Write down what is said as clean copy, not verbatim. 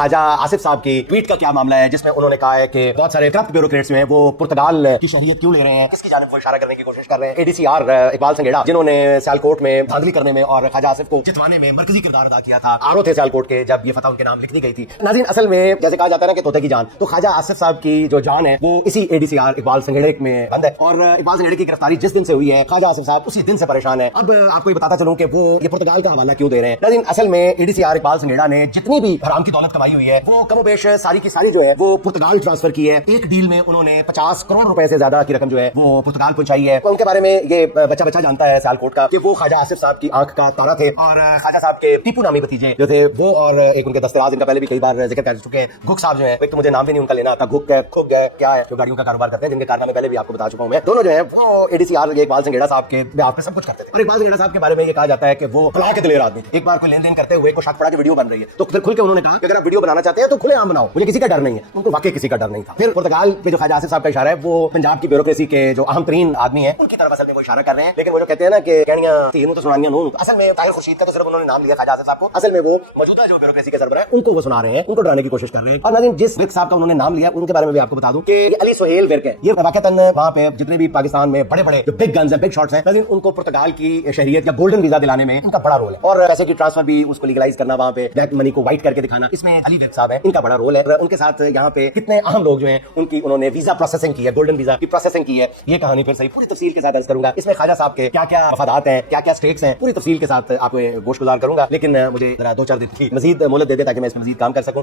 ख्वाजा आसिफ साहब की ट्वीट का क्या मामला है, जिसमें उन्होंने कहा है कि बहुत सारे करप्ट ब्यूरोक्रेट्स हैं वो पुर्तगाल की शहरियत क्यों ले रहे हैं, किसकी जानिब वो इशारा करने की कोशिश कर रहे हैं। एडीसीआर इकबाल संघेड़ा, जिन्होंने सियालकोट में धांधली करने में और ख्वाजा आसिफ को जितवाने में मरकजी किरदार अदा किया था, आरओ थे सियालकोट के जब ये फतह उनके नाम लिख दी गई थी। नाज़रीन, असल में जैसे कहा जाता है ना कि तोते की जान, तो ख्वाजा आसिफ साहब की जो जान है वो इसी एडीसीआर इकबाल संघेड़े में बंद है। और इकबाल संघेड़े की गिरफ्तारी जिस दिन से हुई है, ख्वाजा आसिफ साहब उसी दिन से परेशान है। अब आपको ये बताता चलूं कि वो ये पुर्तगाल का हवाला क्यों दे रहे हैं। नाज़रीन, असल में एडीसीआर इकबाल संघेड़ा ने जितनी भी हराम की दौलत कमाई हुई है वो कमोबेश सारी की सारी जो है वो पुर्तगाल ट्रांसफर की है। एक डील में उन्होंने 50 करोड़ रुपए से ज्यादा की रकम जो है वो पुर्तगाल पहुंचाई है। उनके बारे में ये बच्चा जानता है सियालकोट का कि वो ख्वाजा आसिफ साहब की आंख का तारा थे और ख्वाजा साहब के टीपू नामी भतीजे जो थे वो, और एक उनके दस्तराज, इनका पहले भी कई बार जिक्र कर चुके हैं, गुक साहब जो है, एक तो मुझे नाम भी नहीं उनका लेना आता, गुक है, खुग है, क्या है, जो गाड़ियों का कारोबार करते हैं, जिनके कारनामे पहले भी आपको बता चुका हूं मैं। दोनों जो है वो एडीसीआर इकबाल संघेड़ा साहब के ब्याह पे सब कुछ करते थे। और इकबाल संघेड़ा साहब के बारे में ये कहा जाता है कि वो कला के दिलेर आदमी थे। एक बार कोई लेन देन करते हुए को शक पड़ा कि वीडियो बन रही है, तो फिर खुल के उन्होंने कहा कि अगर आप वीडियो बनाना चाहते हैं तो खुले आम बनाओ, मुझे किसी का डर नहीं है। उनको वाकई किसी का डर नहीं था। फिर पुर्तगाल पे जो ख्वाजा आसिफ साहब का इशारा है वो पंजाब की ब्यूरोक्रेसी के जो अहम तरीन आदमी है उनकी तरफ असल में वो इशारा कर रहे हैं। लेकिन वो जो कहते हैं ना कि कहनियां तीनों तो सुनानियां नून, असल में ताहिर खुर्शीद का तो सिर्फ उन्होंने नाम लिया ख्वाजा आसिफ साहब को, असल में वो मौजूदा जो ब्यूरोक्रेसी के सरबराह है उनको वो सुना रहे हैं, उनको डराने की कोशिश कर रहे हैं। और नाज़रीन, जिस विर्क साहब का उन्होंने नाम लिया उनके बारे में भी आपको बता दूं कि अली सोहेल विर्क है। ये वाकईतन वहां पे जितने भी पाकिस्तान में बड़े बड़े जो बिग गन्स हैं, बिग शॉट्स हैं, नाज़रीन, उनको पुर्तगाल की शहरियत या गोल्डन वीजा दिलाने में इनका बड़ा रोल है। और पैसे की ट्रांसफर भी उसको लीगलाइज करना, वहां पे ब्लैक मनी को व्हाइट करके दिखाना, इसमें अली विर्क साहब है, इनका बड़ा रोल है। उनके साथ यहाँ पे कितने अहम लोग जो हैं उनकी उन्होंने वीजा प्रोसेसिंग की है, गोल्डन वीजा की प्रोसेसिंग की है। ये कहानी फिर सही पूरी तफसील के साथ अर्ज करूंगा। इसमें ख्वाजा साहब के क्या क्या मफादात हैं, क्या क्या स्टेक्स हैं, पूरी तफसील के साथ आपको गोश्त गुजार करूंगा। लेकिन मुझे जरा 2-4 दिन की मजीद मोहलत दे दे ताकि मैं इसमें मजीद काम कर सकूं।